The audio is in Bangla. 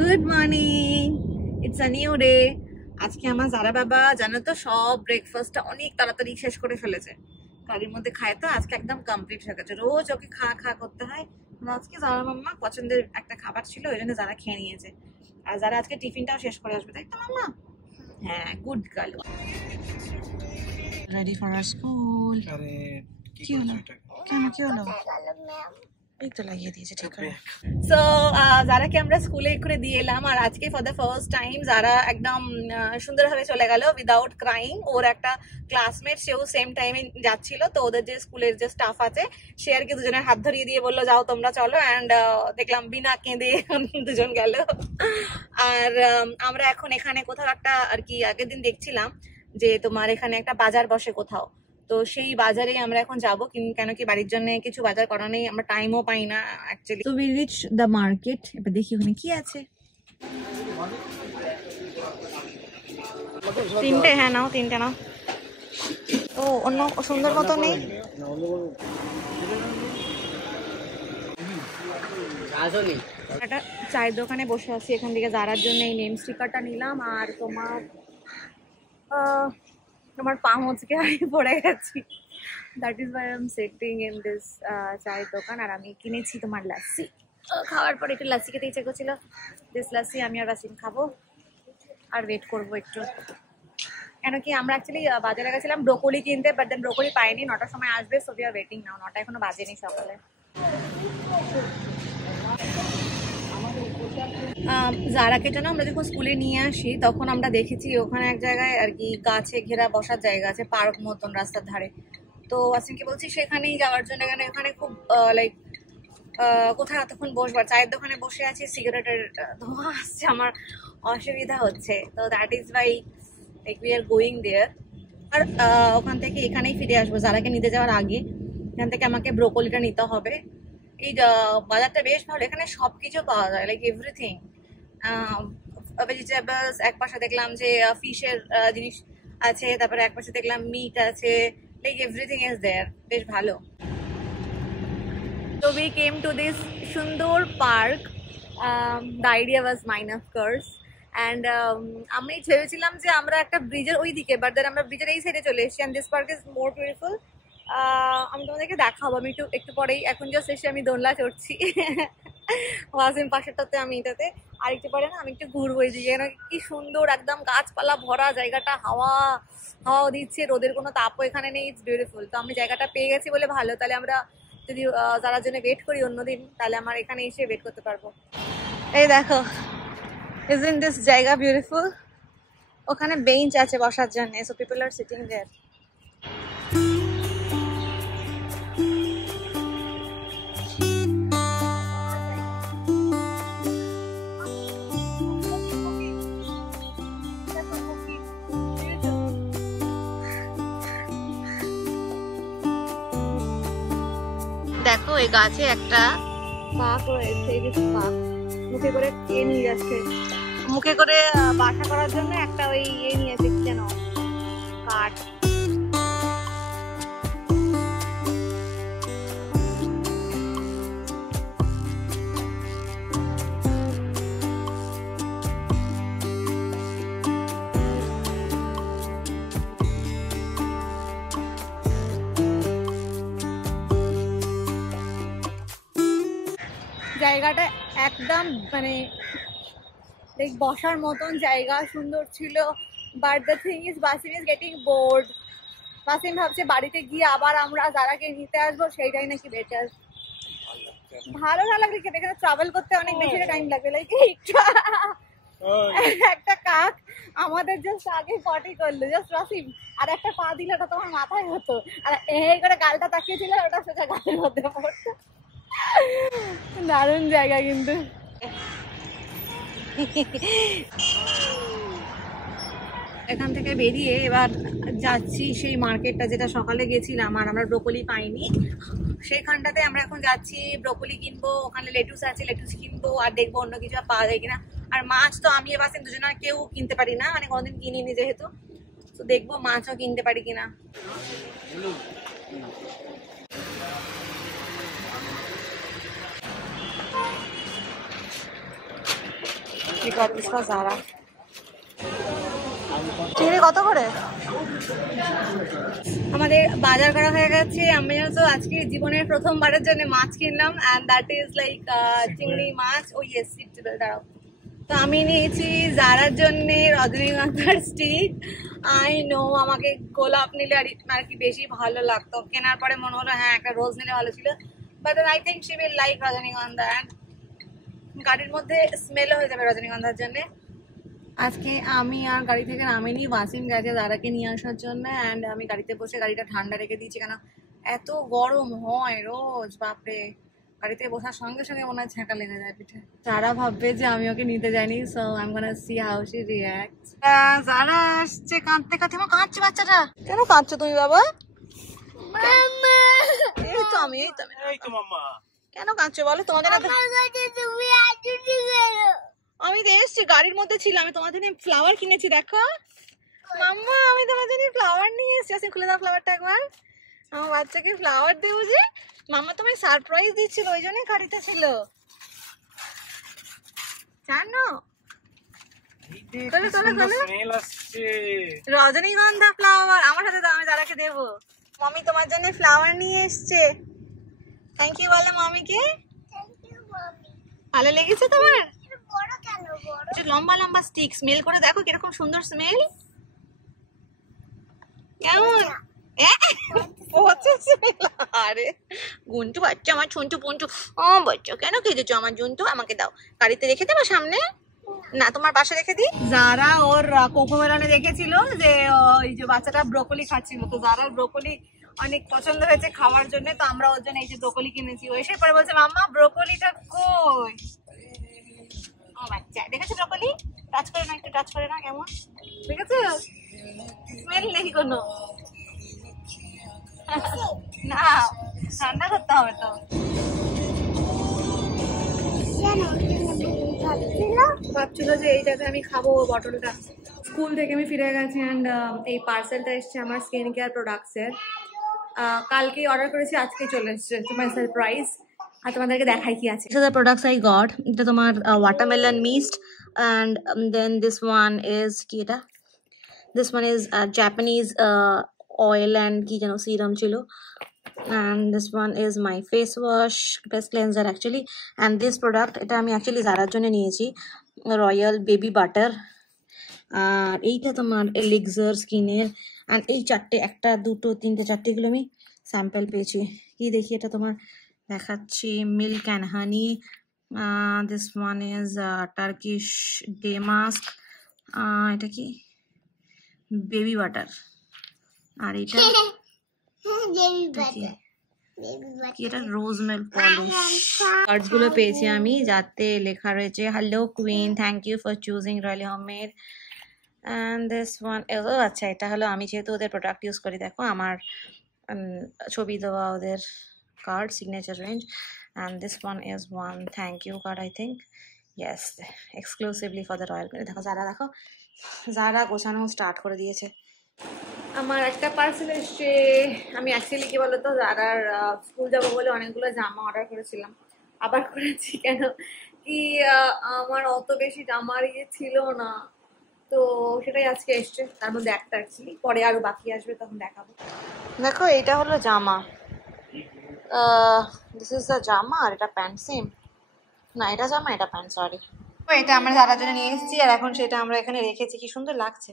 Good morning, it's a new day. আজকে আমার যারা বাবা জানো তো সব ব্রেকফাস্টটা অনেক তাড়াতাড়ি শেষ করে ফেলেছে। গাড়ির মধ্যে খায় তো আজকে একদম কমপ্লিট হয়ে গেছে। রোজ ওকে খা খা করতে হয়, আজকে যারা মাম্মা পছন্দের একটা খাবার ছিল ওই জন্য যারা খেয়ে নিয়েছে। আর যারা আজকে টিফিনটাও শেষ করে আসবে, তাই তো মাম্মা? হ্যাঁ, good girl. Ready for our school. কি হলো? কেন কি হলো? এই তো লাগিয়ে দিয়েছে, ঠিক আছে। সো যারাকে আমরা স্কুলে করে দিয়ে এলাম, আর আজকে ফর দ্য ফার্স্ট টাইম যারা একদম সুন্দরভাবে চলে গেল উইদাউট ক্রাইং। ওর একটা ক্লাসমেট সেও সেম টাইমে যাচ্ছিল, তো ওদের যে স্কুলের যে স্টাফ আছে সে আর কি দুজনের হাত ধরিয়ে দিয়ে বললো যাও তোমরা চলো, অ্যান্ড দেখলাম বিনা কেঁদে দুজন গেল। আর আমরা এখন এখানে কোথাও একটা আর কি আগের দিন দেখছিলাম যে তোমার এখানে একটা বাজার বসে কোথাও, তো সেই বাজারে আমরা এখন যাবো, কেন কি বাড়ির জন্য কিছু বাজার করা নেই, আমরা টাইমও পাই না অ্যাকচুয়ালি। তো উই রিচ দ্য মার্কেট। এবার দেখি ওখানে কি আছে। তিনটে, হ্যাঁ নাও, তিনটে নাও। ও অন্য সুন্দর মতো নেই। একটা চায়ের দোকানে বসে আছি, এখান থেকে যারার জন্য এই নেম স্টিকারটা নিলাম। আর তোমার পা মুচকে আমি পড়ে গেছি। That is why I am sitting in this চায়ের দোকান। আর আমি কিনেছি তোমার লাসি। খাওয়ার পরে একটু লাসি খেতে ইচ্ছে করছিল। দিস লাসি আমি আর বাসিম খাবো, আর ওয়েট করবো একটু। কেন কি আমরা অ্যাকচুয়ালি বাজারে গেছিলাম ব্রোকলি কিনতে, বাট দেন ব্রোকলি পাইনি। 9টার সময় আসবে, সো উই আর ওয়েটিং নাও। 9টা এখনো বাজেনি সকালে। যারাকে জন্য আমরা যখন স্কুলে নিয়ে আসি তখন আমরা দেখেছি ওখানে এক জায়গায় আর কি গাছে ঘেরা বসার জায়গা আছে, পার্ক মতন রাস্তার ধারে। তো আসিমকে বলছি সেখানেই যাওয়ার জন্য। এখানে খুব লাইক কোথায় এতক্ষণ বসবার, চায়ের দোকানে বসে আছি, সিগারেটের ধোঁয়া আসছে, আমার অসুবিধা হচ্ছে। তো that is why like we are going there. আর ওখান থেকে এখানেই ফিরে আসবো যারাকে নিতে যাওয়ার আগে। এখান থেকে আমাকে ব্রোকলিটা নিতে হবে। এই বাজারটা বেশ ভালো, এখানে সবকিছু পাওয়া যায়, লাইক এভরিথিং। ভেজিটেবলস, এক পাশে দেখলাম যে ফিশের জিনিস আছে, তারপরে এক পাশে দেখলাম মিট আছে, লাইক এভরিথিং ইজ দেয়ার। বেশ ভালো। So we came to this Sundur Park. The idea was mine, of course. And আমি ভেবেছিলাম যে আমরা একটা ব্রিজের ওই দিকে, বাট দেন আমরা ব্রিজের এই সাইডে চলে এসেছি। and this park is more beautiful. আমি তোমাদেরকে দেখাবো আমি একটু পরেই। এখন জাস্ট এসে আমি দোলনা চড়ছি। ওয়াসিম পাশেরটাতে, আমি এটাতে। আর একটু পরে না আমি একটু ঘুরবো এই দিকে। কি সুন্দর, একদম গাছপালা ভরা জায়গাটা, হাওয়াও দিচ্ছে, রোদের কোনো তাপও এখানে নেই। It's beautiful. তো আমি জায়গাটা পেয়ে গেছি বলে ভালো। তাহলে আমরা যদি যারা জন্য ওয়েট করি অন্যদিন, তাহলে আমার এখানে এসে ওয়েট করতে পারবো। এই দেখো, ইজন্ট দিস জায়গা বিউটিফুল? ওখানে বেঞ্চ আছে বসার জন্য, so people are sitting there. দেখো এই গাছে একটা কাক রয়েছে, এই যে কাক মুখে করে নিয়ে যাচ্ছে, মুখে করে বাসা করার জন্য একটা ওই নিয়েছে যেন কাঠ। জায়গাটা একদম মানে বসার মতন জায়গা, সুন্দর ছিল। But the thing is Basim is getting board. Basim ভাবছে বাড়িতে গিয়ে আবার আমরা যারাকে নিতে আসবো সেইটাই নাকি বেটার। ভালো না লাগলে এখানে ট্রাভেল করতে অনেক বেশি টাইম লাগবে। লাইক একটা কাক আমাদের জাস্ট আগে পটি করলো, জাস্ট বাসিম আর একটা পা দিলে ওটা তোমার মাথায় হতো, আর এই করে গালটা তাকিয়েছিল, ওটা সোজা গালের মধ্যে পড়তো। দারুণ জায়গা কিন্তু। এখান থেকে বেরিয়ে এবার যাচ্ছি সেই মার্কেটটা যেটা সকালে গেছিলাম আর আমরা ব্রোকলি পাইনি, সেইখানটাতে আমরা এখন যাচ্ছি। ব্রোকলি কিনবো, ওখানে লেটুস আছে, লেটুস কিনবো, আর দেখবো অন্য কিছু পাওয়া যায় কিনা। আর মাছ তো আমি এবার দুজনের কেউ কিনতে পারি না, মানে কোনোদিন কিনিনি যেহেতু, তো দেখবো মাছও কিনতে পারি কিনা। We got this for Zara. চিংড়ি কত করে? আমাদের বাজার করা হয়ে গেছে। আমি তো আজকে জীবনের প্রথমবারের জন্য মাছ কিনলাম, অ্যান্ড দ্যাট ইজ লাইক চিংড়ি মাছ। ও ইয়েস, দাঁড়াও। তো আমি নিয়েছি জারার জন্য রজনীগন্ধার স্টিক। আই নো আমাকে গোলাপ নিলে আর কি বেশি ভালো লাগতো, কেনার পরে মনে হলো হ্যাঁ একটা রোজ নিলে ভালো ছিল, but I think she will like রজনীগন্ধা, অ্যান্ড গাড়ির মধ্যে স্মেলও হয়ে যাবে রজনীগন্ধার জন্য। আজকে আমি আর গাড়ি থেকে নামিনি, ওয়াসিম গেছে দাদাকে নিয়ে আসার জন্য, অ্যান্ড আমি গাড়িতে বসে গাড়িটা ঠান্ডা রেখে দিয়েছি, কেন এত গরম হয় রোজ, বাপরে। গাড়িতে বসার সঙ্গে সঙ্গে মনে হয় ছ্যাঁকা লেগে যায় পিঠে। যারা ভাববে যে আমি ওকে নিতে যাইনি, so I am gonna see how she reacts. যারা আসছে কাঁদতে কাঁদতে, আমার কাঁদছে বাচ্চাটা। কেন কাঁদছো তুমি বাবা? এই তো আমি, কেন কাঁদছো বলো? তোমাদের আমি তো এসছি, গাড়ির মধ্যে ছিলাম, আমি তোমার জন্য ফ্লাওয়ার কিনেছি, দেখো মাম্মা, আমি তোমার জন্য ফ্লাওয়ার নিয়ে এসছি। আসলে খুলে দাও ফ্লাওয়ারটা একবার। আমার বাচ্চাকে ফ্লাওয়ার দিয়ে বুঝি মাম্মা তোমায় সারপ্রাইজ দিচ্ছিল, ওই জন্যই গাড়িতে ছিল জানো। রজনীগন্ধা ফ্লাওয়ার আমার সাথে দাও, আমি দাদাকে দেবো। মামি তোমার জন্য ফ্লাওয়ার নিয়ে এসছে। থ্যাংক ইউ বলো মামিকে। ভালো লেগেছে তোমার? লম্বা লম্বা স্টিক, স্মেল করে দেখো কিরকম সুন্দর স্মেল। কেমন? আরে গুন্টু বাচ্চা আমার, ছুন্টু পুন্টু। ও বাচ্চা কেন খেয়েছো আমার জুন্টু? আমাকে দাও, গাড়িতে রেখে দেবো সামনে, না তোমার পাশে রেখে দিই। যারা ওর কোকোমেলনে দেখেছিল যে ওই যে বাচ্চাটা ব্রোকলি খাচ্ছিল, তো যারা ব্রোকলি অনেক পছন্দ হয়েছে খাওয়ার জন্য, তো আমরা ওর জন্য এই যে ব্রোকলি কিনেছি। ও এসে পরে বলছে মাম্মা ব্রোকলিটা কই? ও বাচ্চা দেখেছো ব্রোকলি? টাচ করে না, একটু টাচ করে না, কেমন ঠিক আছে? স্মেল নেই কোনো না, ঠান্ডা করতে হবে তো। ভাবছিল যে এইটাতে আমি খাবো বটলটা। স্কুল থেকে আমি ফিরে গেছি, অ্যান্ড এই পার্সেলটা এসছে আমার স্কিন কেয়ার প্রোডাক্টসের। কালকে অর্ডার করেছি, আজকে চলে এসছে, তোমার সারপ্রাইজ। আর তোমাদেরকে দেখাই কি আছে। দ্য প্রোডাক্টস আই গট, এটা তোমার watermelon mist, and then this one is কি এটা, this one is Japanese oil and কি যেন সিরাম ছিল, and this one is my face wash, face cleanser actually, and this product এটা আমি actually জারার জন্য নিয়েছি, রয়্যাল বেবি বাটার। আর এইটা তোমার এলিক্সার স্কিনের, অ্যান্ড এই চারটে, একটা দুটো তিনটে চারটেগুলো আমি স্যাম্পল পেয়েছি। কি দেখি এটা তোমার দেখাচ্ছি, milk and honey, this one is Turkish day mask, এটা কি বেবি বাটার, আর এটা এটা রোজ মিল্ক পলিশ। কার্ডস গুলো পেয়েছি আমি, যাতে লেখা রয়েছে hello queen, thank you for choosing royally homemade, and this one, ও আচ্ছা এটা হলো আমি যেহেতু ওদের প্রোডাক্ট ইউজ করি, দেখো আমার ছবি দেওয়া ওদের card, signature range, and this one is one thank you card, I think yes, exclusively for the royal. দেখো যারা, দেখো যারা গোছানো স্টার্ট করে দিয়েছে। আমার একটা পার্সেল এসছে। আমি অ্যাকচুয়ালি কি বলতো, যারার স্কুল যাবো বলে অনেকগুলো জামা অর্ডার করেছিলাম, আবার করেছি, কেন কি আমার অত বেশি জামার ইয়ে ছিল না, তো সেটাই আজকে এসছে। তার মধ্যে একটা অ্যাকচুয়ালি, পরে আরো বাকি আসবে, তখন দেখাবো। দেখো এইটা হলো জামা, দিস ইজ দ্য জামা, আর এটা প্যান্ট, সেম না এটা জামা এটা প্যান্ট, সরি। এটা আমরা যারার জন্য নিয়ে এসেছি, আর এখন সেটা আমরা এখানে রেখেছি, কি সুন্দর লাগছে।